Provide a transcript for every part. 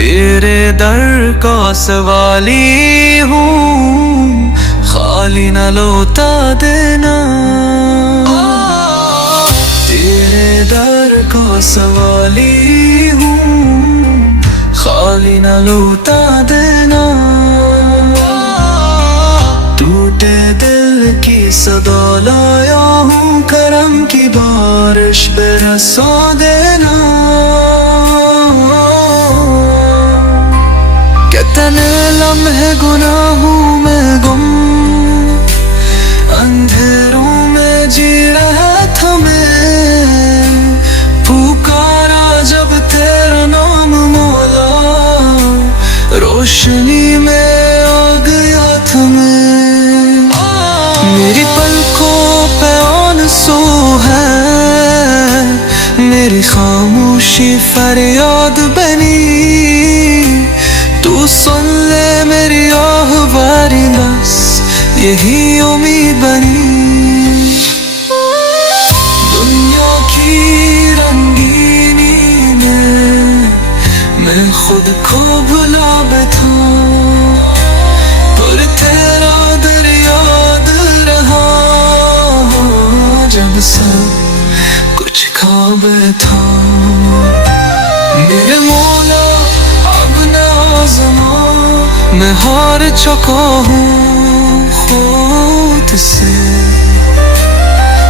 तेरे दर का सवाली हूँ, खाली न लौटा देना। तेरे दर का सवाली हूँ, खाली न लौटा देना। टूटे दिल की सदा लाया हूँ, करम की बारिश बरसा देना। कितने लम्हे गुनाहों में गुम, अंधेरों में जी रहा था मैं। पुकारा जब तेरा नाम मौला, रोशनी में आ गया था मैं। मेरी पलकों पे आंसू है, मेरी खामोशी फरियाद बनी। तू सुन ले मेरी आहवारी, बस यही उम्मीद बनी। दुनिया की रंगीनी में मैं खुद को भुला बैठा, पर तेरा दर याद रहा जब सब कुछ खा बैठा। मेरे मौला अब न आज़मा, मैं हार चुका हूँ खुद से।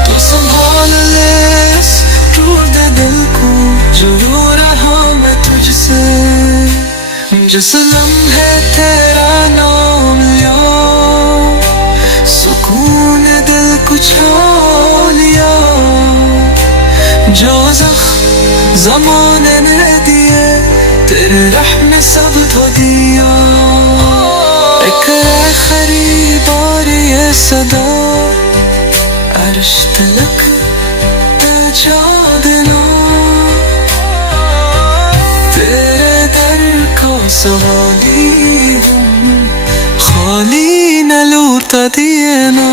तो संभाल ले इस टूटे दिल को, जो रो रहा मैं तुझसे। जिस लम्हे तेरा नाम लिया, सुकून दिल को छा लिया। जो ज़माने ने दिए, तेरे रहम सब धो दिया। एक खरीदार ये सदा, अर्श तलक पहुंचा देना। तेरे दर का सवाली हूँ, खाली न लौटा देना।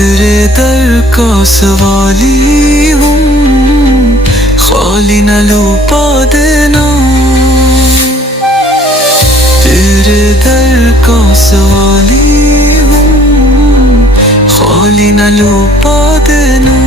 तेरे दर का सवाली हूँ, खाली न लौटा देना। तेरे दर का सवाली हूँ, खाली न लौटा देना।